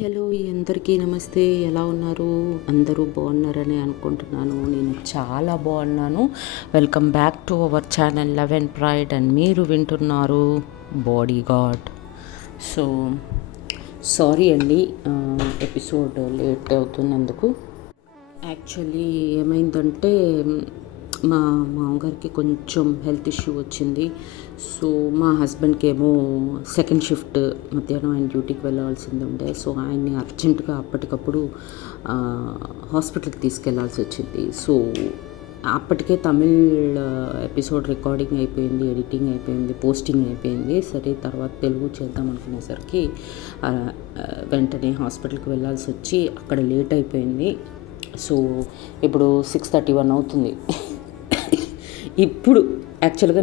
Hello అందరికీ నమస్తే. ఎలా ఉన్నారు? అందరూ బాగున్నారని అనుకుంటున్నాను. నేను చాలా బాగున్నాను. Welcome back to our channel love and pride and మీరు వింటున్నారు బాడీ గార్డ్. సో సారీ అండి, ఎపిసోడ్ లేట్ అవుతున్నందుకు. యాక్చువల్లీ ఏమైందంటే మా మామగారికి కొంచెం హెల్త్ ఇష్యూ వచ్చింది. సో మా హస్బెండ్కి ఏమో సెకండ్ షిఫ్ట్ మధ్యాహ్నం ఆయన డ్యూటీకి వెళ్ళాల్సింది ఉండే. సో ఆయన్ని అర్జెంటుగా అప్పటికప్పుడు హాస్పిటల్కి తీసుకెళ్లాల్సి వచ్చింది. సో అప్పటికే తమిళ్ ఎపిసోడ్ రికార్డింగ్ అయిపోయింది, ఎడిటింగ్ అయిపోయింది, పోస్టింగ్ అయిపోయింది. సరే తర్వాత తెలుగు చేద్దాం అనుకునేసరికి వెంటనే హాస్పిటల్కి వెళ్ళాల్సి వచ్చి అక్కడ లేట్ అయిపోయింది. సో ఇప్పుడు 6:31 అవుతుంది. ఇప్పుడు యాక్చువల్గా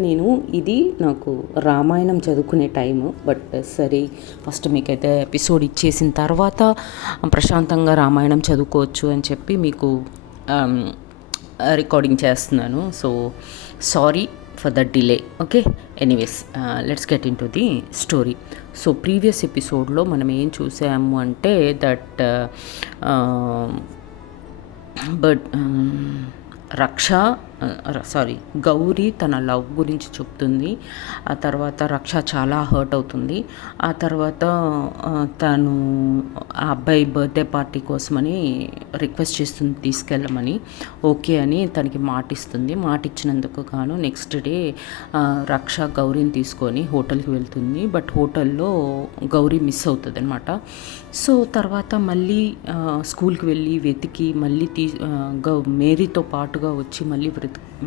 ఇది నాకు రామాయణం చదువుకునే టైము. బట్ సరే ఫస్ట్ మీకైతే ఎపిసోడ్ ఇచ్చేసిన తర్వాత ప్రశాంతంగా రామాయణం చదువుకోవచ్చు అని చెప్పి మీకు రికార్డింగ్ చేస్తున్నాను. So sorry for the delay. Okay, anyways let's get in to the story. So previous ఎపిసోడ్లో మనం ఏం చూసాము అంటే దట్ గౌరీ తన లవ్ గురించి చెప్తుంది. ఆ తర్వాత రక్ష చాలా హర్ట్ అవుతుంది. ఆ తర్వాత తను ఆ అబ్బాయి బర్త్డే పార్టీ కోసమని రిక్వెస్ట్ చేస్తుంది తీసుకెళ్ళమని. ఓకే అని తనకి మాటిస్తుంది. మాటిచ్చినందుకు గాను నెక్స్ట్ డే రక్ష గౌరీని తీసుకొని హోటల్కి వెళ్తుంది. బట్ హోటల్లో గౌరీ మిస్ అవుతుంది అనమాట. సో తర్వాత మళ్ళీ స్కూల్కి వెళ్ళి వెతికి మళ్ళీ మేరీతో పాటుగా వచ్చి మళ్ళీ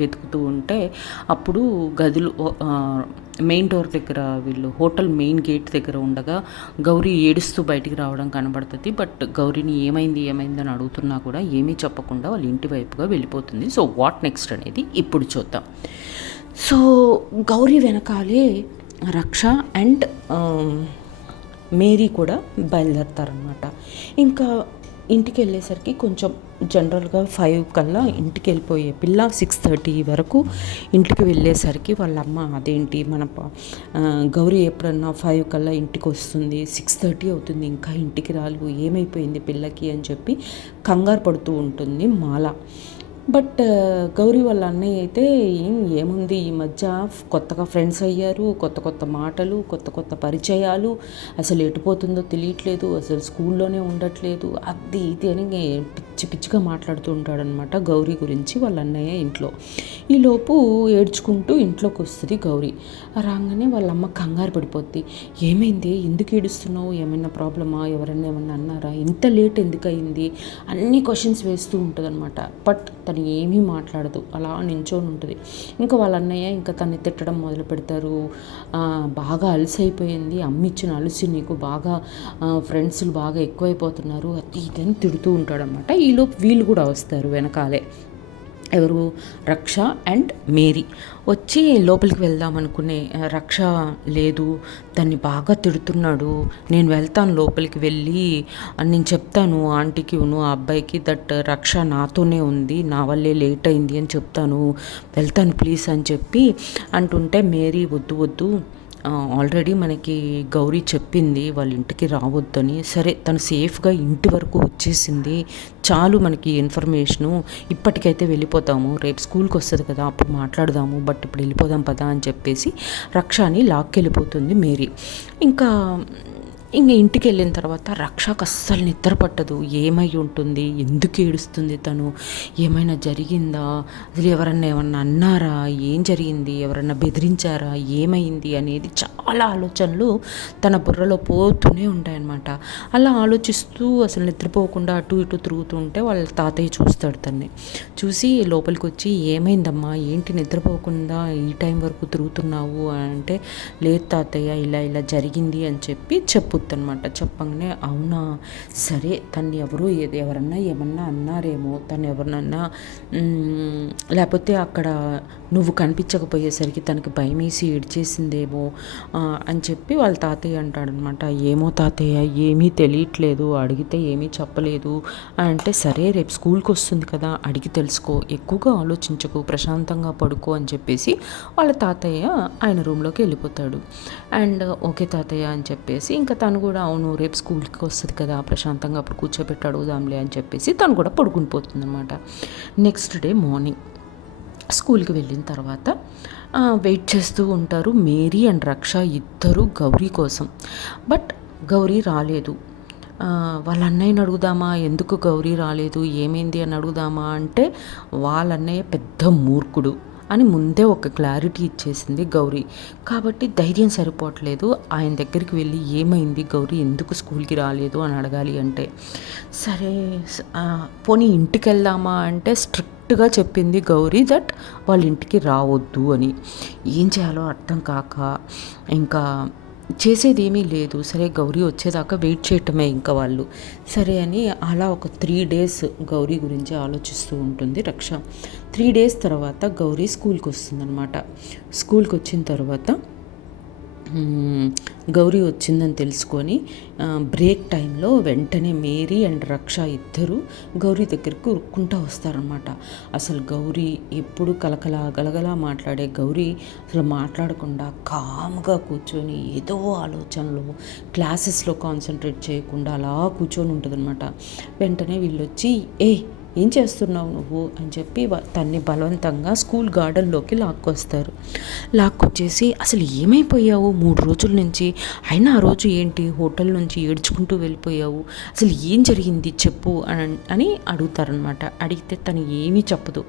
వెతుకుతూ ఉంటే అప్పుడు గదులు మెయిన్ డోర్ దగ్గర వీళ్ళు హోటల్ మెయిన్ గేట్ దగ్గర ఉండగా గౌరీ ఏడుస్తూ బయటికి రావడం కనబడుతుంది. బట్ గౌరీని ఏమైంది అని అడుగుతున్నా కూడా ఏమీ చెప్పకుండా వాళ్ళ ఇంటి వైపుగా వెళ్ళిపోతుంది. సో వాట్ నెక్స్ట్ అనేది ఇప్పుడు చూద్దాం. సో గౌరీ వెనకాలే రక్ష అండ్ మేరీ కూడా బయలుదేరతారనమాట. ఇంకా ఇంటికి వెళ్ళేసరికి కొంచెం జనరల్గా 5 కల్లా ఇంటికి వెళ్ళిపోయే పిల్ల 6:30 వరకు ఇంటికి వెళ్ళేసరికి వాళ్ళ అమ్మ అదేంటి మన గౌరీ ఎప్పుడన్నా 5 కల్లా ఇంటికి వస్తుంది, 6:30 అవుతుంది ఇంకా ఇంటికి రాలు, ఏమైపోయింది పిల్లకి అని చెప్పి కంగారు పడుతూ ఉంటుంది మాల. బట్ గౌరీ వాళ్ళ అన్నయ్య అయితే ఏముంది ఈ మధ్య కొత్తగా ఫ్రెండ్స్ అయ్యారు, కొత్త మాటలు, కొత్త పరిచయాలు, అసలు ఎటుపోతుందో తెలియట్లేదు, అసలు స్కూల్లోనే ఉండట్లేదు, అది ఇది అని పిచ్చిగా మాట్లాడుతూ ఉంటాడనమాట గౌరీ గురించి వాళ్ళ అన్నయ్య ఇంట్లో. ఈలోపు ఏడ్చుకుంటూ ఇంట్లోకి వస్తుంది గౌరీ. రాగానే వాళ్ళ అమ్మ కంగారు పడిపోద్ది. ఏమైంది, ఎందుకు ఏడుస్తున్నావు, ఏమైనా ప్రాబ్లమా, ఎవరన్నా ఏమన్నా అన్నారా, ఇంత లేట్ ఎందుకు అయింది, అన్ని క్వశ్చన్స్ వేస్తూ ఉంటుంది అనమాట. బట్ తను ఏమీ మాట్లాడదు, అలా నించొని ఉంటుంది. ఇంకా వాళ్ళ అన్నయ్య ఇంకా తన్ని తిట్టడం మొదలు పెడతారు. బాగా అలసైపోయింది, అమ్మిచ్చిన అలసి నీకు బాగా ఫ్రెండ్స్లు బాగా ఎక్కువైపోతున్నారు, అది ఇదని తిడుతూ ఉంటాడనమాట. ఈలోపు వీళ్ళు కూడా వస్తారు వెనకాలే. ఎవరు? రక్ష అండ్ మేరీ వచ్చి లోపలికి వెళ్దాం అనుకునే రక్ష లేదు, దాన్ని బాగా తిడుతున్నాడు, నేను వెళ్తాను లోపలికి వెళ్ళి నేను చెప్తాను ఆంటీకి ఆ అబ్బాయికి దట్ రక్ష నాతోనే ఉంది, నా వల్లే లేట్ అయింది అని చెప్తాను, వెళ్తాను ప్లీజ్ అని చెప్పి అంటుంటే మేరీ వద్దు ఆల్రెడీ మనకి గౌరీ చెప్పింది వాళ్ళ ఇంటికి రావద్దని. సరే తను సేఫ్గా ఇంటి వరకు వచ్చేసింది, చాలు మనకి ఇన్ఫర్మేషను, ఇప్పటికైతే వెళ్ళిపోతాము, రేపు స్కూల్కి వస్తుంది కదా అప్పుడు మాట్లాడదాము, బట్ ఇప్పుడు వెళ్ళిపోదాం పదా అని చెప్పేసి రక్షని లాక్కెళ్ళిపోతుంది మేరీ. ఇంకా ఇంటికి వెళ్ళిన తర్వాత రక్షకు అస్సలు నిద్ర పట్టదు. ఏమై ఉంటుంది, ఎందుకు ఏడుస్తుంది తను, ఏమైనా జరిగిందా, అసలు ఏమన్నా అన్నారా, ఏం జరిగింది, ఎవరన్నా బెదిరించారా, ఏమైంది అనేది చాలా ఆలోచనలు తన బుర్రలో పోతూనే ఉంటాయన్నమాట. అలా ఆలోచిస్తూ అసలు నిద్రపోకుండా అటు ఇటు తిరుగుతూ ఉంటే వాళ్ళ తాతయ్య చూస్తాడు. తన్ని చూసి లోపలికి వచ్చి ఏమైందమ్మా, ఏంటి నిద్రపోకుండా ఈ టైం వరకు తిరుగుతున్నావు అంటే, లేదు తాతయ్య ఇలా జరిగింది అని చెప్పి అనమాట. చెప్పగానే అవునా, సరే తను ఎవరన్నా ఏమన్నా అన్నారేమో, తను ఎవరినన్నా లేకపోతే అక్కడ నువ్వు కనిపించకపోయేసరికి తనకి భయమేసి ఏడ్చేసిందేమో అని చెప్పి వాళ్ళ తాతయ్య అంటాడనమాట. ఏమో తాతయ్య ఏమీ తెలియట్లేదు, అడిగితే ఏమీ చెప్పలేదు అంటే, సరే రేపు స్కూల్కి వస్తుంది కదా అడిగి తెలుసుకో, ఎక్కువగా ఆలోచించకు, ప్రశాంతంగా పడుకో అని చెప్పేసి వాళ్ళ తాతయ్య ఆయన రూమ్లోకి వెళ్ళిపోతాడు. అండ్ ఓకే తాతయ్య అని చెప్పేసి ఇంకా తను తను కూడా అవును రేపు స్కూల్కి వస్తుంది కదా ప్రశాంతంగా అప్పుడు కూర్చోబెట్టి అడుగుదాంలే అని చెప్పేసి తను కూడా పడుకుని పోతుంది అనమాట. నెక్స్ట్ డే మార్నింగ్ స్కూల్కి వెళ్ళిన తర్వాత వెయిట్ చేస్తూ ఉంటారు మేరీ అండ్ రక్ష ఇద్దరు గౌరీ కోసం. బట్ గౌరీ రాలేదు. వాళ్ళ అన్నయ్యని అడుగుదామా, ఎందుకు గౌరీ రాలేదు, ఏమైంది అని అడుగుదామా అంటే వాళ్ళ అన్నయ్య పెద్ద మూర్ఖుడు అని ముందే ఒక క్లారిటీ ఇచ్చేసింది గౌరీ. కాబట్టి ధైర్యం సరిపోవట్లేదు ఆయన దగ్గరికి వెళ్ళి ఏమైంది గౌరీ ఎందుకు స్కూల్కి రాలేదు అని అడగాలి అంటే. సరే పోనీ ఇంటికి వెళ్దామా అంటే స్ట్రిక్ట్గా చెప్పింది గౌరీ దట్ వాళ్ళ ఇంటికి రావద్దు అని. ఏం చేయాలో అర్థం కాక ఇంకా చేసేది ఏమీ లేదు. సరే గౌరీ వచ్చేదాకా వెయిట్ చేయటమే ఇంకా వాళ్ళు. సరే అని అలా ఒక 3 days గౌరీ గురించి ఆలోచిస్తూ ఉంటుంది రక్ష. 3 days తర్వాత గౌరీ స్కూల్కి వస్తుందన్నమాట. స్కూల్కి వచ్చిన తర్వాత గౌరీ వచ్చిందని తెలుసుకొని బ్రేక్ టైంలో వెంటనే మేరీ అండ్ రక్ష ఇద్దరు గౌరీ దగ్గరికి ఉరుక్కుంటూ వస్తారనమాట. అసలు గౌరీ ఎప్పుడు గలగలా మాట్లాడే గౌరీ అసలు మాట్లాడకుండా కామ్గా కూర్చొని ఏదో ఆలోచనలో క్లాసెస్లో కాన్సన్ట్రేట్ చేయకుండా అలా కూర్చొని ఉంటుందన్నమాట. వెంటనే వీళ్ళు వచ్చి ఏం చేస్తున్నావు నువ్వు అని చెప్పి తన్ని బలవంతంగా స్కూల్ గార్డెన్లోకి లాక్కొచ్చేసి అసలు ఏమైపోయావు 3 రోజుల నుంచి, అయినా ఆ రోజు ఏంటి హోటల్ నుంచి ఏడ్చుకుంటూ వెళ్ళిపోయావు, అసలు ఏం జరిగింది చెప్పు అని అడుగుతారనమాట. అడిగితే తను ఏమీ చెప్పదు,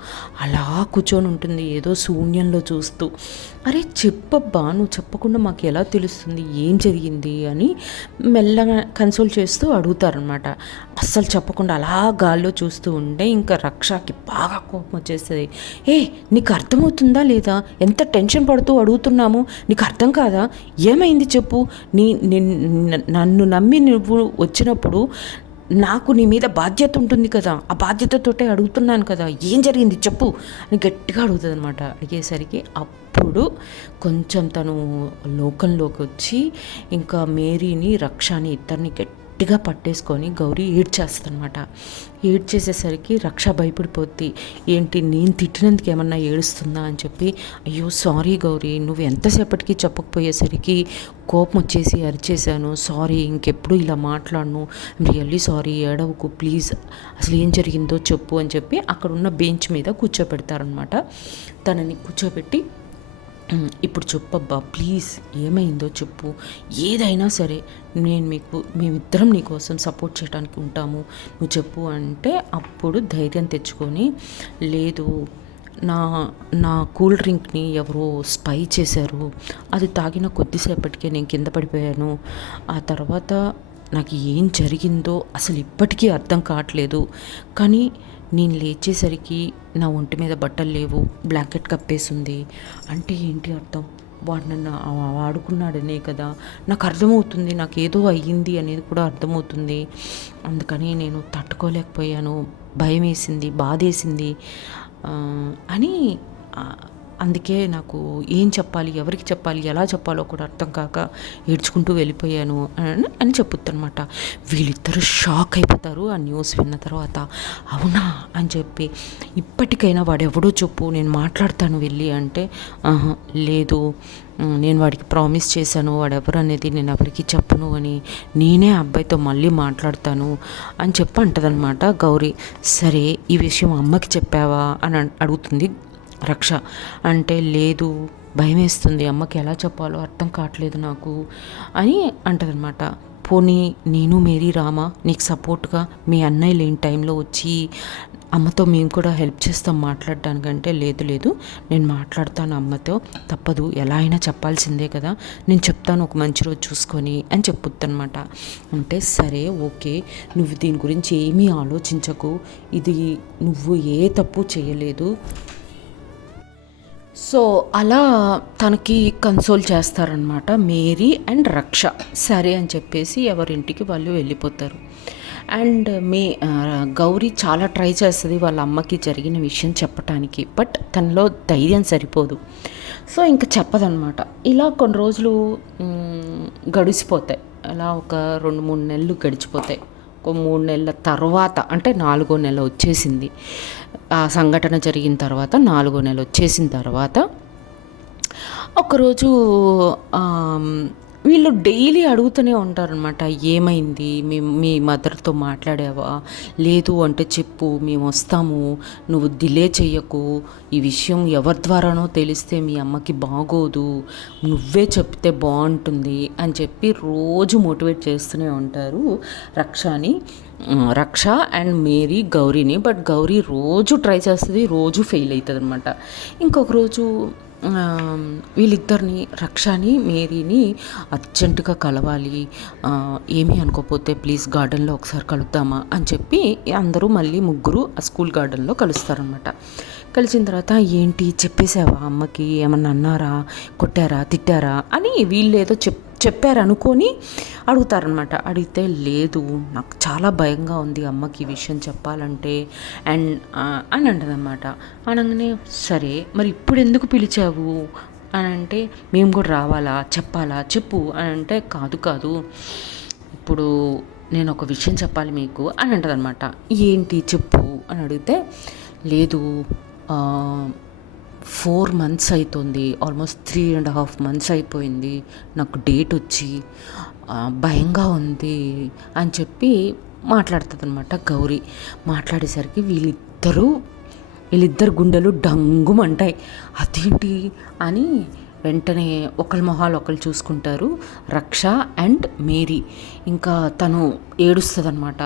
అలా కూర్చొని ఉంటుంది ఏదో శూన్యంలో చూస్తూ. అరే చెప్పబ్బా, నువ్వు చెప్పకుండా మాకు ఎలా తెలుస్తుంది ఏం జరిగింది అని మెల్లగా కన్సోల్ చేస్తూ అడుగుతారనమాట. అస్సలు చెప్పకుండా అలా గాల్లో చూస్తూ ఉంటే ఇంకా రక్షకి బాగా కోపం వచ్చేస్తుంది. నీకు అర్థమవుతుందా లేదా, ఎంత టెన్షన్ పడుతూ అడుగుతున్నాము, నీకు అర్థం కాదా, ఏమైంది చెప్పు, నన్ను నమ్మి నువ్వు వచ్చినప్పుడు నాకు నీ మీద బాధ్యత ఉంటుంది కదా, ఆ బాధ్యతతోటే అడుగుతున్నాను కదా, ఏం జరిగింది చెప్పు అని గట్టిగా అడుగుతుంది అనమాట. అడిగేసరికి అప్పుడు కొంచెం తను లోకంలోకి వచ్చి ఇంకా మేరీని రక్షని ఇద్దరిని గట్టిగా పట్టేసుకొని గౌరీ ఏడ్చేస్తుందన్నమాట. ఏడ్చేసేసరికి రక్ష భయపడిపోద్ది. ఏంటి నేను తిట్టినందుకు ఏమన్నా ఏడుస్తుందా అని చెప్పి, అయ్యో సారీ గౌరీ, నువ్వు ఎంతసేపటికి చెప్పకపోయేసరికి కోపం వచ్చేసి అరిచేశాను, సారీ, ఇంకెప్పుడు ఇలా మాట్లాడను, రియల్లీ సారీ, ఏడవకు ప్లీజ్, అసలు ఏం జరిగిందో చెప్పు అని చెప్పి అక్కడ ఉన్న బెంచ్ మీద కూర్చోపెడతారనమాట. తనని కూర్చోబెట్టి ఇప్పుడు చెప్పబ్బా ప్లీజ్, ఏమైందో చెప్పు, ఏదైనా సరే మేమిద్దరం నీకోసం సపోర్ట్ చేయడానికి ఉంటాము, నువ్వు చెప్పు అంటే అప్పుడు ధైర్యం తెచ్చుకొని, లేదు నా కూల్ డ్రింక్ని ఎవరో స్పై చేశారు, అది తాగిన కొద్దిసేపటికే నేను కింద పడిపోయాను, ఆ తర్వాత నాకు ఏం జరిగిందో అసలు ఇప్పటికీ అర్థం కావట్లేదు, కానీ నేను లేచేసరికి నా ఒంటి మీద బట్టలు లేవు, బ్లాంకెట్ కప్పేసింది అంటే ఏంటి అర్థం, వాడు నన్ను వాడుకున్నాడనే కదా, నాకు అర్థమవుతుంది, నాకు ఏదో అయ్యింది అనేది కూడా అర్థమవుతుంది, అందుకని నేను తట్టుకోలేకపోయాను, భయం వేసింది, బాధేసింది అని అందుకే నాకు ఏం చెప్పాలి, ఎవరికి చెప్పాలి, ఎలా చెప్పాలో కూడా అర్థం కాక ఏడ్చుకుంటూ వెళ్ళిపోయాను అని చెప్పుద్దనమాట. వీళ్ళిద్దరూ షాక్ అయిపోతారు ఆ న్యూస్ విన్న తర్వాత. అవునా అని చెప్పి, ఇప్పటికైనా వాడు ఎవడో చెప్పు, నేను మాట్లాడతాను వెళ్ళి అంటే, లేదు, నేను వాడికి ప్రామిస్ చేశాను, వాడెవరు అనేది నేను ఎవరికి చెప్పను అని, నేనే అబ్బాయితో మళ్ళీ మాట్లాడతాను అని చెప్పి అంటదనమాట గౌరీ. సరే ఈ విషయం అమ్మకి చెప్పావా అని అడుగుతుంది రక్ష. అంటే లేదు, భయం వేస్తుంది, అమ్మకి ఎలా చెప్పాలో అర్థం కావట్లేదు నాకు అని అంటదనమాట. పోనీ నేను మేరీ రామా నీకు సపోర్ట్గా, మీ అన్నయ్య లేని టైంలో వచ్చి అమ్మతో మేము కూడా హెల్ప్ చేస్తాం మాట్లాడడానికంటే, లేదు నేను మాట్లాడతాను అమ్మతో, తప్పదు, ఎలా అయినా చెప్పాల్సిందే కదా, నేను చెప్తాను ఒక మంచి రోజు చూసుకొని అని చెప్పుద్దనమాట. అంటే సరే ఓకే, నువ్వు దీని గురించి ఏమీ ఆలోచించకు, ఇది నువ్వు ఏ తప్పు చేయలేదు, సో అలా తనకి కన్సోల్ చేస్తారనమాట మేరీ అండ్ రక్ష. సరే అని చెప్పేసి ఎవరింటికి వాళ్ళు వెళ్ళిపోతారు. అండ్ గౌరీ చాలా ట్రై చేస్తుంది వాళ్ళ అమ్మకి జరిగిన విషయం చెప్పటానికి, బట్ తనలో ధైర్యం సరిపోదు, సో ఇంకా చెప్పదనమాట. ఇలా కొన్ని రోజులు గడిచిపోతాయి, అలా ఒక 2-3 నెలలు గడిచిపోతాయి. ఒక 3 నెలల తర్వాత అంటే 4వ నెల వచ్చేసింది, ఆ సంఘటన జరిగిన తర్వాత 4వ నెల వచ్చేసిన తర్వాత ఒకరోజు వీళ్ళు డైలీ అడుగుతూనే ఉంటారనమాట. ఏమైంది? మీ మదర్‌తో మాట్లాడావా? లేదు అంటే చెప్పు, మేమొస్తాము. నువ్వు డిలే చెయ్యకు. ఈ విషయం ఎవరి ద్వారానో తెలిస్తే మీ అమ్మకి బాగోదు. నువ్వే చెప్తే బావుంటుంది అని చెప్పి రోజు మోటివేట్ చేస్తూనే ఉంటారు రక్షని. రక్ష అండ్ మేరీ గౌరీని. బట్ గౌరీ రోజు ట్రై చేస్తది. రోజు ఫెయిల్ అయితదనమాట. ఇంకొక రోజు వీళ్ళిద్దరిని రక్షని, మేరీని అర్జెంటుగా కలవాలి. ఏమీ అనుకోకపోతే ప్లీజ్ గార్డెన్‌లో ఒకసారి కలుద్దామా అని చెప్పి అందరూ మళ్ళీ ముగ్గురు ఆ స్కూల్ గార్డెన్‌లో కలుస్తారనమాట. కలిసిన తర్వాత ఏంటి చెప్పేసావా అమ్మకి? ఏమన్నా అన్నారా? కొట్టారా? తిట్టారా? అని వీళ్ళేదో చెప్పారనుకొని అడుగుతారనమాట. అడిగితే లేదు, నాకు చాలా భయంగా ఉంది అమ్మకి ఈ విషయం చెప్పాలంటే అండ్ అని అంటదనమాట. అనగానే సరే మరి ఇప్పుడు ఎందుకు పిలిచావు అని అంటే, మేము కూడా రావాలా, చెప్పాలా, చెప్పు అని అంటే, కాదు కాదు ఇప్పుడు నేను ఒక విషయం చెప్పాలి మీకు అని అంటదనమాట. ఏంటి చెప్పు అని అడిగితే, లేదు 4 months అవుతుంది, ఆల్మోస్ట్ 3.5 months అయిపోయింది, నాకు డేట్ వచ్చి భయంగా ఉంది అని చెప్పి మాట్లాడుతుంది అనమాట గౌరీ. మాట్లాడేసరికి వీళ్ళిద్దరు గుండెలు డంగుమంటాయి. అదేంటి అని వెంటనే ఒకళ్ళ మొహాలు ఒకళ్ళు చూసుకుంటారు, రక్ష అండ్ మేరీ. ఇంకా తను ఏడుస్తుంది అనమాట.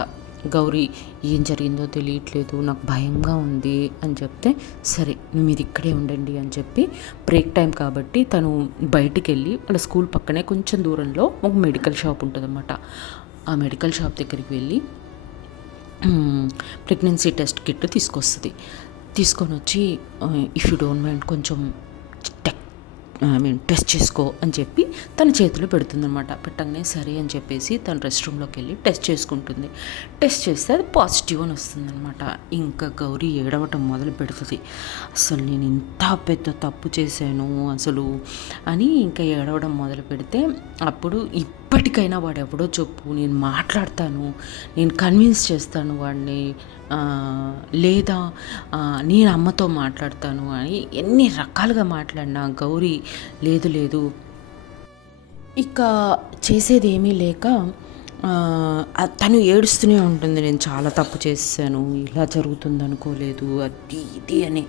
గౌరీ ఏం జరిగిందో తెలియట్లేదు, నాకు భయంగా ఉంది అని చెప్తే, సరే మీరు ఇక్కడే ఉండండి అని చెప్పి బ్రేక్ టైం కాబట్టి తను బయటికి వెళ్ళి వాళ్ళ స్కూల్ పక్కనే కొంచెం దూరంలో ఒక మెడికల్ షాప్ ఉంటుందన్నమాట. ఆ మెడికల్ షాప్ దగ్గరికి వెళ్ళి ప్రెగ్నెన్సీ టెస్ట్ కిట్ తీసుకొని వచ్చి ఇఫ్ యూ డోంట్ మైండ్ కొంచెం టెస్ట్ చేసుకో అని చెప్పి తన చేతిలో పెడుతుందనమాట. పెట్టగానే సరే అని చెప్పేసి తను రెస్ట్ రూమ్లోకి వెళ్ళి టెస్ట్ చేసుకుంటుంది. టెస్ట్ చేస్తే అది పాజిటివ్ అని వస్తుందనమాట. ఇంకా గౌరీ ఏడవటం మొదలు పెడుతుంది. అసలు నేను ఇంత పెద్ద తప్పు చేశాను అసలు అని ఇంకా ఏడవడం మొదలు పెడితే, అప్పుడు ఇప్పటికైనా వాడు ఎవడో చెప్పు, నేను మాట్లాడతాను, నేను కన్విన్స్ చేస్తాను వాడిని, లేదా నేను అమ్మతో మాట్లాడతాను అని ఎన్ని రకాలుగా మాట్లాడినా గౌరీ లేదు ఇక చేసేది ఏమీ లేక తను ఏడుస్తూనే ఉంటుంది. నేను చాలా తప్పు చేశాను, ఇలా జరుగుతుంది అనుకోలేదు, అది ఇది అని.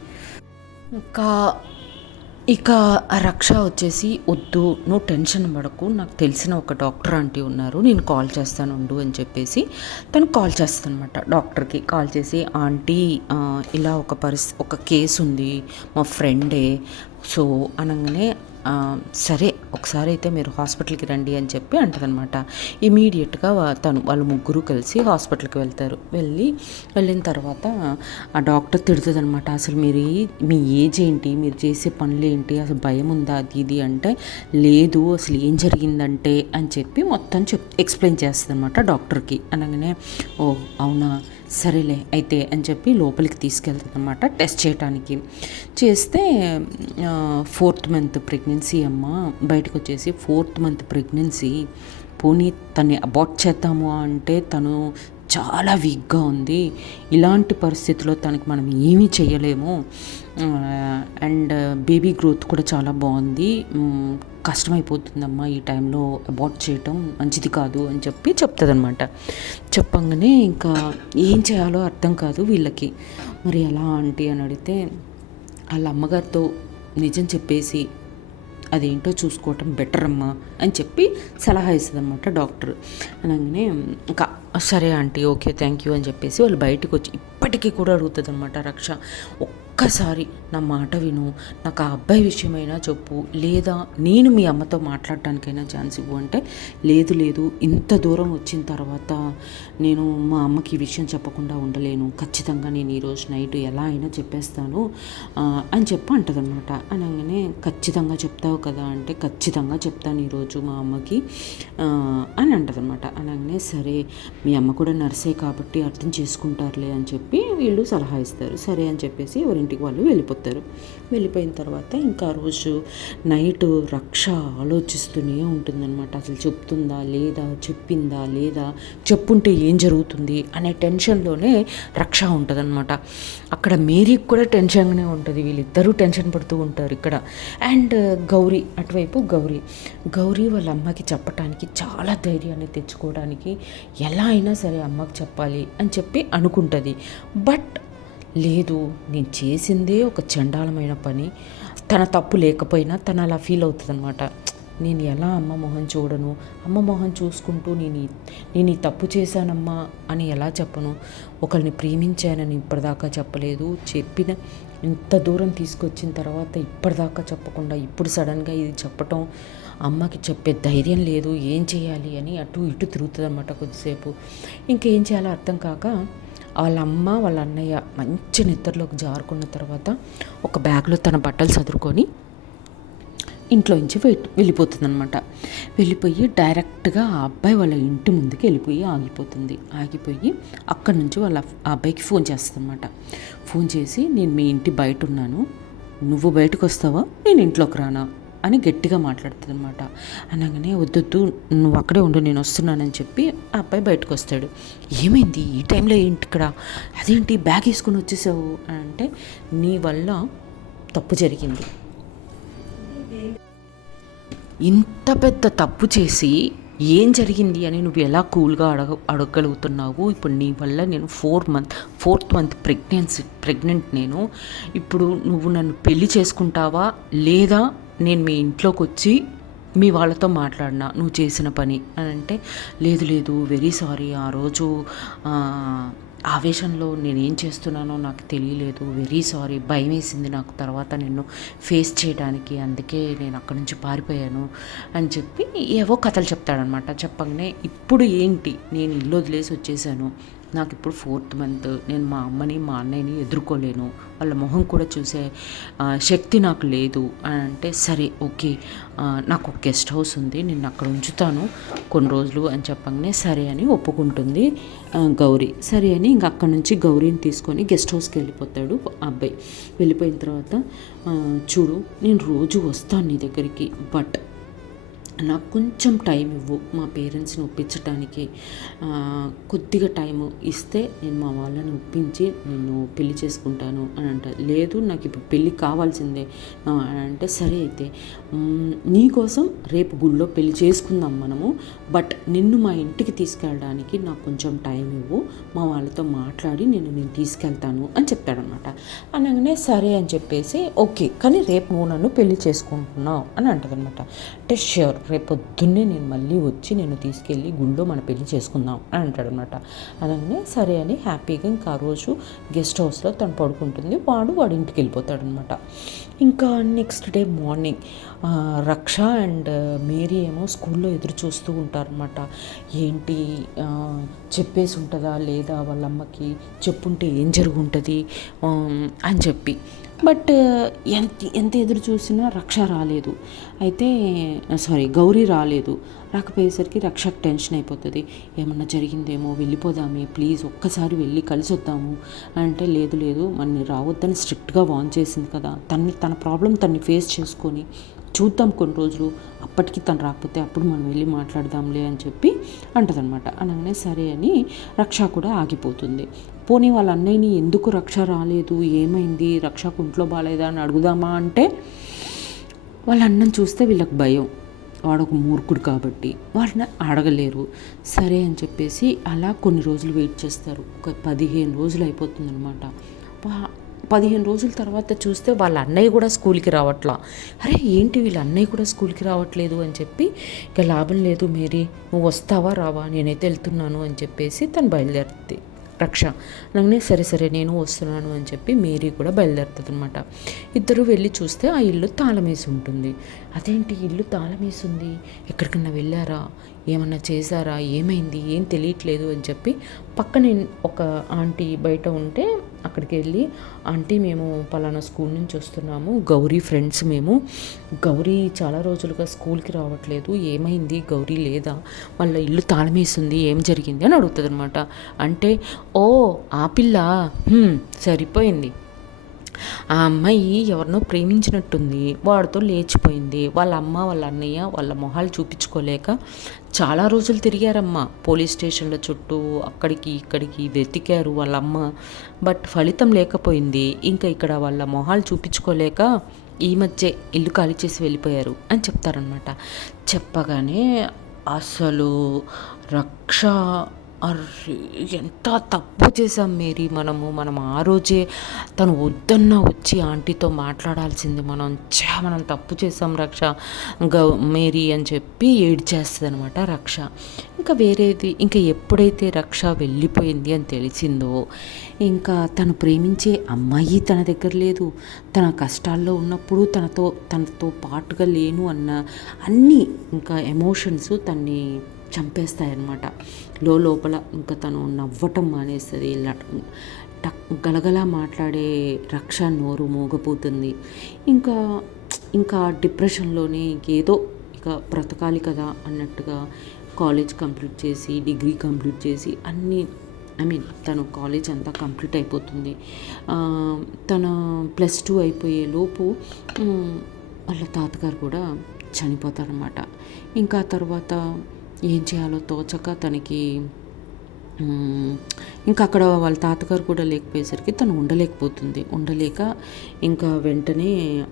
ఇక రక్ష వచ్చేసి, వద్దు నువ్వు టెన్షన్ పడకు, నాకు తెలిసిన ఒక డాక్టర్ ఆంటీ ఉన్నారు, నేను కాల్ చేస్తాను ఉండు అని చెప్పేసి తను కాల్ చేస్తాను అనమాట. డాక్టర్కి కాల్ చేసి, ఆంటీ ఇలా ఒక కేసు ఉంది, మా ఫ్రెండే, సో అనగానే సరే ఒకసారి అయితే మీరు హాస్పిటల్కి రండి అని చెప్పి అంటదనమాట. ఇమీడియట్గా వాళ్ళు ముగ్గురు కలిసి హాస్పిటల్కి వెళ్ళిన తర్వాత ఆ డాక్టర్ తిడుతుంది అనమాట. అసలు మీ ఏజ్ ఏంటి, మీరు చేసే పనులు ఏంటి, అసలు భయం ఉందా అది ఇది అంటే, లేదు అసలు ఏం జరిగిందంటే అని చెప్పి మొత్తం ఎక్స్ప్లెయిన్ చేస్తుంది అనమాట డాక్టర్కి. అనగానే ఓ అవునా సరేలే అయితే అని చెప్పి లోపలికి తీసుకెళ్తుంది అనమాట టెస్ట్ చేయడానికి. చేస్తే 4th month ప్రెగ్నెన్సీ అమ్మ, బయటకు వచ్చేసి 4th month ప్రెగ్నెన్సీ, పోనీ తన్ని అబార్ట్ చేద్దాము అంటే తను చాలా వీక్గా ఉంది, ఇలాంటి పరిస్థితుల్లో తనకి మనం ఏమీ చేయలేము, అండ్ బేబీ గ్రోత్ కూడా చాలా బాగుంది, కష్టమైపోతుందమ్మా ఈ టైంలో అబార్ట్ చేయటం మంచిది కాదు అని చెప్పి చెప్తుందనమాట. చెప్పంగానే ఇంకా ఏం చేయాలో అర్థం కాదు వీళ్ళకి. మరి ఎలా ఆంటీ అని అడిగితే, వాళ్ళ అమ్మగారితో నిజం చెప్పేసి అదేంటో చూసుకోవటం బెటర్ అమ్మా అని చెప్పి సలహా ఇస్తుంది అనమాట డాక్టర్. అనగానే ఇంకా సరే ఆంటీ ఓకే థ్యాంక్ యూ అని చెప్పేసి వాళ్ళు బయటకు వచ్చి ఇప్పటికీ కూడా అడుగుతుంది అనమాట రక్ష, ఒక్కసారి నా మాట విను, నాకు ఆ అబ్బాయి విషయమైనా చెప్పు, లేదా నేను మీ అమ్మతో మాట్లాడటానికైనా ఛాన్స్ ఇవ్వు అంటే, లేదు ఇంత దూరం వచ్చిన తర్వాత నేను మా అమ్మకి ఈ విషయం చెప్పకుండా ఉండలేను, ఖచ్చితంగా నేను ఈరోజు నైట్ ఎలా అయినా చెప్పేస్తాను అని చెప్పి అంటదనమాట. అనగానే ఖచ్చితంగా చెప్తావు కదా అంటే, ఖచ్చితంగా చెప్తాను ఈరోజు మా అమ్మకి అని అంటదనమాట. అనగానే సరే మీ అమ్మ కూడా నర్సే కాబట్టి అర్థం చేసుకుంటారులే అని చెప్పి వీళ్ళు సలహా ఇస్తారు. సరే అని చెప్పేసి ఎవరింటికి వాళ్ళు వెళ్ళిపోతారు. వెళ్ళిపోయిన తర్వాత ఇంకా రోజు నైట్ రక్ష ఆలోచిస్తూనే ఉంటుందన్నమాట. అసలు చెప్తుందా లేదా, చెప్పిందా లేదా, చెప్పుంటే ఏం జరుగుతుంది అనే టెన్షన్లోనే రక్ష ఉంటుందన్నమాట. అక్కడ మేరీకి కూడా టెన్షన్గానే ఉంటుంది. వీళ్ళిద్దరూ టెన్షన్ పడుతూ ఉంటారు ఇక్కడ. అండ్ గౌరీ అటువైపు గౌరీ వాళ్ళ అమ్మకి చెప్పటానికి చాలా ధైర్యాన్ని తెచ్చుకోవడానికి ఎలా అయినా సరే అమ్మకి చెప్పాలి అని చెప్పి అనుకుంటుంది. బట్ లేదు, నేను చేసిందే ఒక చండాలమైన పని, తన తప్పు లేకపోయినా తను అలా ఫీల్ అవుతుంది అనమాట. నేను ఎలా అమ్మ మొహం చూడను, అమ్మ మొహం చూసుకుంటూ నేను ఈ తప్పు చేశానమ్మా అని ఎలా చెప్పను, ఒకరిని ప్రేమించానని ఇప్పటిదాకా చెప్పలేదు, చెప్పిన ఇంత దూరం తీసుకొచ్చిన తర్వాత ఇప్పటిదాకా చెప్పకుండా ఇప్పుడు సడన్గా ఇది చెప్పటం, అమ్మకి చెప్పే ధైర్యం లేదు, ఏం చేయాలి అని అటు ఇటు తిరుగుతుంది అన్నమాట కొద్దిసేపు. ఇంకేం చేయాలో అర్థం కాక వాళ్ళ అమ్మ వాళ్ళ అన్నయ్య మంచి నిద్రలోకి జారుకున్న తర్వాత ఒక బ్యాగ్లో తన బట్టలు సదురుకొని ఇంట్లో నుంచి వెళ్ళిపోతుందనమాట. వెళ్ళిపోయి డైరెక్ట్గా ఆ అబ్బాయి వాళ్ళ ఇంటి ముందుకు వెళ్ళిపోయి ఆగిపోయి అక్కడి నుంచి వాళ్ళ ఆ అబ్బాయికి ఫోన్ చేస్తుందన్నమాట. ఫోన్ చేసి, నేను మీ ఇంటి బయట ఉన్నాను, నువ్వు బయటకు వస్తావా, నేను ఇంట్లోకి రానా అని గట్టిగా మాట్లాడుతుంది అనమాట. అనగానే వద్దొద్దు, నువ్వు అక్కడే ఉండు, నేను వస్తున్నానని చెప్పి ఆ అబ్బాయి బయటకు వస్తాడు. ఏమైంది ఈ టైంలో ఏంటి ఇక్కడ, అదేంటి బ్యాగ్ వేసుకుని వచ్చేసావు అని అంటే, నీ వల్ల తప్పు జరిగింది, ఇంత పెద్ద తప్పు చేసి ఏం జరిగింది అని నువ్వు ఎలా కూల్గా అడగగలుగుతున్నావు. ఇప్పుడు నీ వల్ల నేను ఫోర్త్ మంత్ ప్రెగ్నెంట్ నేను. ఇప్పుడు నువ్వు నన్ను పెళ్లి చేసుకుంటావా లేదా నేను మీ ఇంట్లోకి వచ్చి మీ వాళ్ళతో మాట్లాడినా నువ్వు చేసిన పని అని అంటే, లేదు వెరీ సారీ, ఆ రోజు ఆవేశంలో నేనేం చేస్తున్నానో నాకు తెలియలేదు, వెరీ సారీ, భయం వేసింది నాకు తర్వాత నిన్ను ఫేస్ చేయడానికి, అందుకే నేను అక్కడి నుంచి పారిపోయాను అని చెప్పి ఏవో కథలు చెప్తాడనమాట. చెప్పగానే ఇప్పుడు ఏంటి, నేను ఇల్లు వదిలేసి వచ్చేసాను, నాకు ఇప్పుడు 4th మంత్, నేను మా అమ్మని మా అన్నయ్యని ఎదుర్కోలేను, వాళ్ళ మొహం కూడా చూసే శక్తి నాకు లేదు అని అంటే, సరే ఓకే, నాకు ఒక గెస్ట్ హౌస్ ఉంది, నేను అక్కడ ఉంచుతాను కొన్ని రోజులు అని చెప్పగానే సరే అని ఒప్పుకుంటుంది గౌరీ. సరే అని ఇంక అక్కడ నుంచి గౌరీని తీసుకొని గెస్ట్ హౌస్కి వెళ్ళిపోతాడు అబ్బాయి. వెళ్ళిపోయిన తర్వాత, చూడు నేను రోజు వస్తాను నీ దగ్గరికి, బట్ నాకు కొంచెం టైం ఇవ్వు, మా పేరెంట్స్ని ఒప్పించడానికి కొద్దిగా టైము ఇస్తే నేను మా వాళ్ళని ఒప్పించి నేను పెళ్లి చేసుకుంటాను అని అంటారు. లేదు, నాకు ఇప్పుడు పెళ్ళి కావాల్సిందే అని అంటే, సరే అయితే నీకోసం రేపు గుళ్ళో పెళ్లి చేసుకుందాం మనము, బట్ నిన్ను మా ఇంటికి తీసుకెళ్ళడానికి నాకు కొంచెం టైం ఇవ్వు, మా వాళ్ళతో మాట్లాడి నేను తీసుకెళ్తాను అని చెప్తాడనమాట. అనగానే సరే అని చెప్పేసి, ఓకే కానీ రేపు నువ్వు నన్ను పెళ్లి చేసుకుంటున్నావు అని అంటదనమాట. అంటే ష్యూర్, రేపు పొద్దున్నే నేను మళ్ళీ వచ్చి నేను తీసుకెళ్ళి గుళ్ళో మన పెళ్లి చేసుకుందాం అని అంటాడనమాట. అలాగే సరే అని హ్యాపీగా ఇంకా ఆ రోజు గెస్ట్ హౌస్లో తను పడుకుంటుంది, వాడి ఇంటికి వెళ్ళిపోతాడనమాట. ఇంకా నెక్స్ట్ డే మార్నింగ్ రక్ష అండ్ మేరీ ఏమో స్కూల్లో ఎదురు చూస్తూ ఉంటారనమాట. ఏంటి చెప్పేసి ఉంటుందా లేదా వాళ్ళ అమ్మకి, చెప్పుంటే ఏం జరుగుంటుంది అని చెప్పి. బట్ ఎంత ఎదురు చూసినా రక్ష రాలేదు. గౌరీ రాలేదు. రాకపోయేసరికి రక్షకు టెన్షన్ అయిపోతుంది. ఏమన్నా జరిగిందేమో, వెళ్ళిపోదామే ప్లీజ్, ఒక్కసారి వెళ్ళి కలిసి వద్దాము అంటే, లేదు మనని రావద్దని స్ట్రిక్ట్గా వార్న్ చేసింది కదా, తన ప్రాబ్లం తన్ని ఫేస్ చేసుకొని చూద్దాం కొన్ని రోజులు, అప్పటికి తను రాకపోతే అప్పుడు మనం వెళ్ళి మాట్లాడదాంలే అని చెప్పి అంటదనమాట. అనగానే సరే అని రక్ష కూడా ఆగిపోతుంది. పోనీ వాళ్ళ అన్నయ్యని ఎందుకు రక్ష రాలేదు, ఏమైంది, రక్షకు ఒంట్లో బాగాలేదా అని అడుగుదామా అంటే, వాళ్ళ అన్నని చూస్తే వీళ్ళకి భయం, వాడొక మూర్ఖుడు కాబట్టి వాళ్ళని అడగలేరు. సరే అని చెప్పేసి అలా కొన్ని రోజులు వెయిట్ చేస్తారు. ఒక 15 రోజులు అయిపోతుందనమాట. 15 రోజుల తర్వాత చూస్తే వాళ్ళ అన్నయ్య కూడా స్కూల్కి రావట్లా. అరే ఏంటి వీళ్ళ అన్నయ్య కూడా స్కూల్కి రావట్లేదు అని చెప్పి, ఇక లాభం లేదు మేరీ, నువ్వు వస్తావా రావా, నేనైతే వెళ్తున్నాను అని చెప్పేసి తను బయలుదేరుతుంది రక్ష. అలాగే సరే నేను వస్తున్నాను అని చెప్పి మేరీ కూడా బయలుదేరుతుంది అనమాట. ఇద్దరు వెళ్ళి చూస్తే ఆ ఇల్లు తాళం వేసి ఉంటుంది. అదేంటి ఇల్లు తాళం వేసి ఉంది, ఎక్కడికన్నా వెళ్ళారా, ఏమన్నా చేశారా, ఏమైంది, ఏం తెలియట్లేదు అని చెప్పి పక్కనే ఒక ఆంటీ బయట ఉంటే అక్కడికి వెళ్ళి ఆంటీ మేము పలానా స్కూల్ నుంచి వస్తున్నాము, గౌరీ ఫ్రెండ్స్ మేము, గౌరీ చాలా రోజులుగా స్కూల్కి రావట్లేదు, ఏమైంది, గౌరీ లేదా, వాళ్ళ ఇల్లు తాళమేసింది, ఏం జరిగింది అని అడుగుతుంది అనమాట. అంటే ఓ ఆ పిల్ల, సరిపోయింది, ఆ అమ్మాయి ఎవరినో ప్రేమించినట్టుంది, వాడితో లేచిపోయింది, వాళ్ళ అమ్మ వాళ్ళ అన్నయ్య వాళ్ళ మొహాలు చూపించుకోలేక చాలా రోజులు తిరిగారమ్మ, పోలీస్ స్టేషన్ల చుట్టూ అక్కడికి ఇక్కడికి వెతికారు వాళ్ళ అమ్మ, బట్ ఫలితం లేకపోయింది. ఇంకా ఇక్కడ వాళ్ళ మొహాలు చూపించుకోలేక ఈ మధ్య ఇల్లు ఖాళీ చేసి వెళ్ళిపోయారు అని చెప్తారనమాట. చెప్పగానే అసలు రక్ష, అర్రే ఎంత తప్పు చేసాం మేరీ, మనం ఆ రోజే తను వద్దన్నా వచ్చి ఆంటీతో మాట్లాడాల్సింది, మనం తప్పు చేసాం రక్ష, మేరీ అని చెప్పి ఏడ్చేస్తుంది అనమాట రక్ష. ఇంకా ఎప్పుడైతే రక్ష వెళ్ళిపోయింది అని తెలిసిందో, ఇంకా తను ప్రేమించే అమ్మాయి తన దగ్గర లేదు, తన కష్టాల్లో ఉన్నప్పుడు తనతో పాటుగా లేను అన్న అన్నీ ఇంకా ఎమోషన్స్ తన్ని చంపేస్తాయన్నమాట. లోపల ఇంకా తను నవ్వటం మానేస్తుంది, గలగలా మాట్లాడే రక్ష నోరు మూగపోతుంది. ఇంకా డిప్రెషన్లోనే ఇంకేదో ఇక బ్రతకాలి కదా అన్నట్టుగా కాలేజ్ కంప్లీట్ చేసి, డిగ్రీ కంప్లీట్ చేసి అన్నీ తను కాలేజ్ అంతా కంప్లీట్ అయిపోతుంది. తన +2 అయిపోయే లోపు వాళ్ళ తాతగారు కూడా చనిపోతారన్నమాట. ఇంకా తర్వాత ఏం చేయాలో తోచక తనకి ఇంకా అక్కడ వాళ్ళ తాతగారు కూడా లేకపోయేసరికి తను ఉండలేక ఇంకా వెంటనే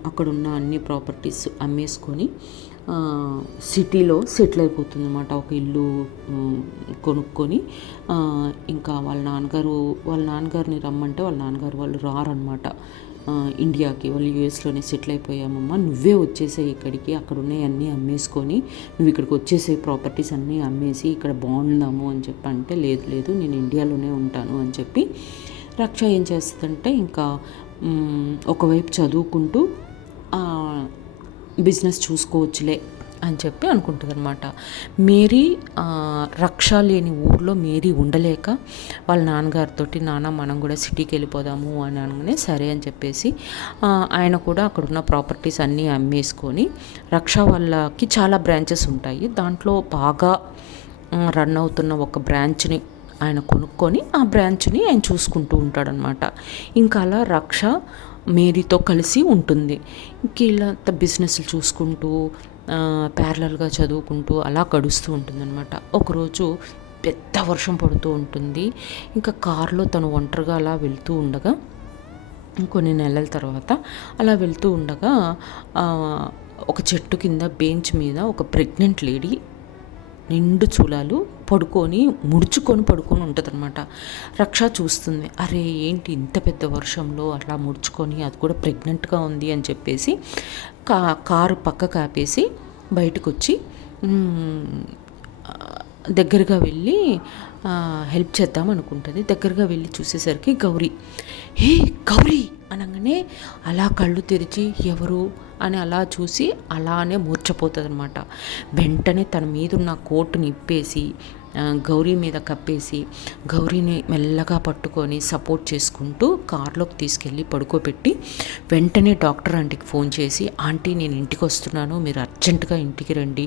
అక్కడున్న అన్ని ప్రాపర్టీస్ అమ్మేసుకొని సిటీలో సెటిల్ అయిపోతుంది అన్నమాట. ఒక ఇల్లు కొనుక్కొని ఇంకా వాళ్ళ నాన్నగారిని రమ్మంటే వాళ్ళ నాన్నగారు వాళ్ళు రారనమాట ఇండియాకి, వాళ్ళు యూఎస్లోనే సెటిల్ అయిపోయామమ్మా, నువ్వే వచ్చేసాయి ఇక్కడికి, అక్కడ ఉన్నాయి అన్నీ అమ్మేసుకొని నువ్వు ఇక్కడికి వచ్చేసే, ప్రాపర్టీస్ అన్నీ అమ్మేసి ఇక్కడ బాగుందాము అని చెప్పి అంటే, లేదు నేను ఇండియాలోనే ఉంటాను అని చెప్పి రక్ష ఏం చేస్తుందంటే ఇంకా ఒకవైపు చదువుకుంటూ బిజినెస్ చూసుకోవచ్చులే అని చెప్పి అనుకుంటుంది అనమాట. మేరీ రక్ష లేని ఊర్లో మేరీ ఉండలేక వాళ్ళ నాన్నగారితో, నాన్న మనం కూడా సిటీకి వెళ్ళిపోదాము అని అనగానే సరే అని చెప్పేసి ఆయన కూడా అక్కడున్న ప్రాపర్టీస్ అన్నీ అమ్మేసుకొని, రక్ష వాళ్ళకి చాలా బ్రాంచెస్ ఉంటాయి, దాంట్లో బాగా రన్ అవుతున్న ఒక బ్రాంచ్ని ఆయన కొనుక్కొని ఆ బ్రాంచ్ని ఆయన చూసుకుంటూ ఉంటాడనమాట. ఇంకా అలా రక్ష మేరీతో కలిసి ఉంటుంది. ఇంక ఇలా బిజినెస్లు చూసుకుంటూ ప్యారలల్గా చదువుకుంటూ అలా గడుస్తూ ఉంటుందన్నమాట. ఒకరోజు పెద్ద వర్షం పడుతూ ఉంటుంది. ఇంకా కారులో తను ఒంటరిగా అలా వెళ్తూ ఉండగా, కొన్ని నెలల తర్వాత అలా వెళ్తూ ఉండగా ఒక చెట్టు కింద బెంచ్ మీద ఒక ప్రెగ్నెంట్ లేడీ నిండు చూలాలు ముడుచుకొని పడుకొని ఉంటుంది అనమాట. రక్ష చూస్తుంది, అరే ఏంటి ఇంత పెద్ద వర్షంలో అట్లా ముడుచుకొని, అది కూడా ప్రెగ్నెంట్గా ఉంది అని చెప్పేసి కారు పక్కకు ఆపేసి బయటకు వచ్చి దగ్గరగా వెళ్ళి హెల్ప్ చేద్దాం అనుకుంటుంది. దగ్గరగా వెళ్ళి చూసేసరికి హే గౌరీ అనగానే అలా కళ్ళు తెరిచి ఎవరు అని అలా చూసి అలానే మూర్ఛపోతుంది అనమాట. వెంటనే తన మీదున్న కోటుని ఇప్పేసి గౌరీ మీద కప్పేసి గౌరీని మెల్లగా పట్టుకొని సపోర్ట్ చేసుకుంటూ కార్లోకి తీసుకెళ్ళి పడుకోబెట్టి వెంటనే డాక్టర్ ఆంటీకి ఫోన్ చేసి, ఆంటీ నేను ఇంటికి వస్తున్నాను, మీరు అర్జెంటుగా ఇంటికి రండి,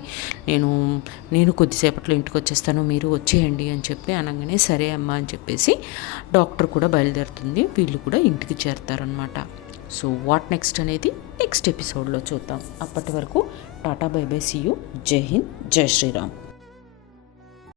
నేను కొద్దిసేపట్లో ఇంటికి వచ్చేస్తాను, మీరు వచ్చేయండి అని చెప్పి అనగానే సరే అమ్మా అని చెప్పేసి డాక్టర్ కూడా బయలుదేరుతుంది. వీళ్ళు కూడా ఇంటికి చేరుతారనమాట. సో వాట్ నెక్స్ట్ అనేది నెక్స్ట్ ఎపిసోడ్లో చూద్దాం. అప్పటి వరకు tata bye bye, see you, Jai Hind, జై శ్రీరామ్.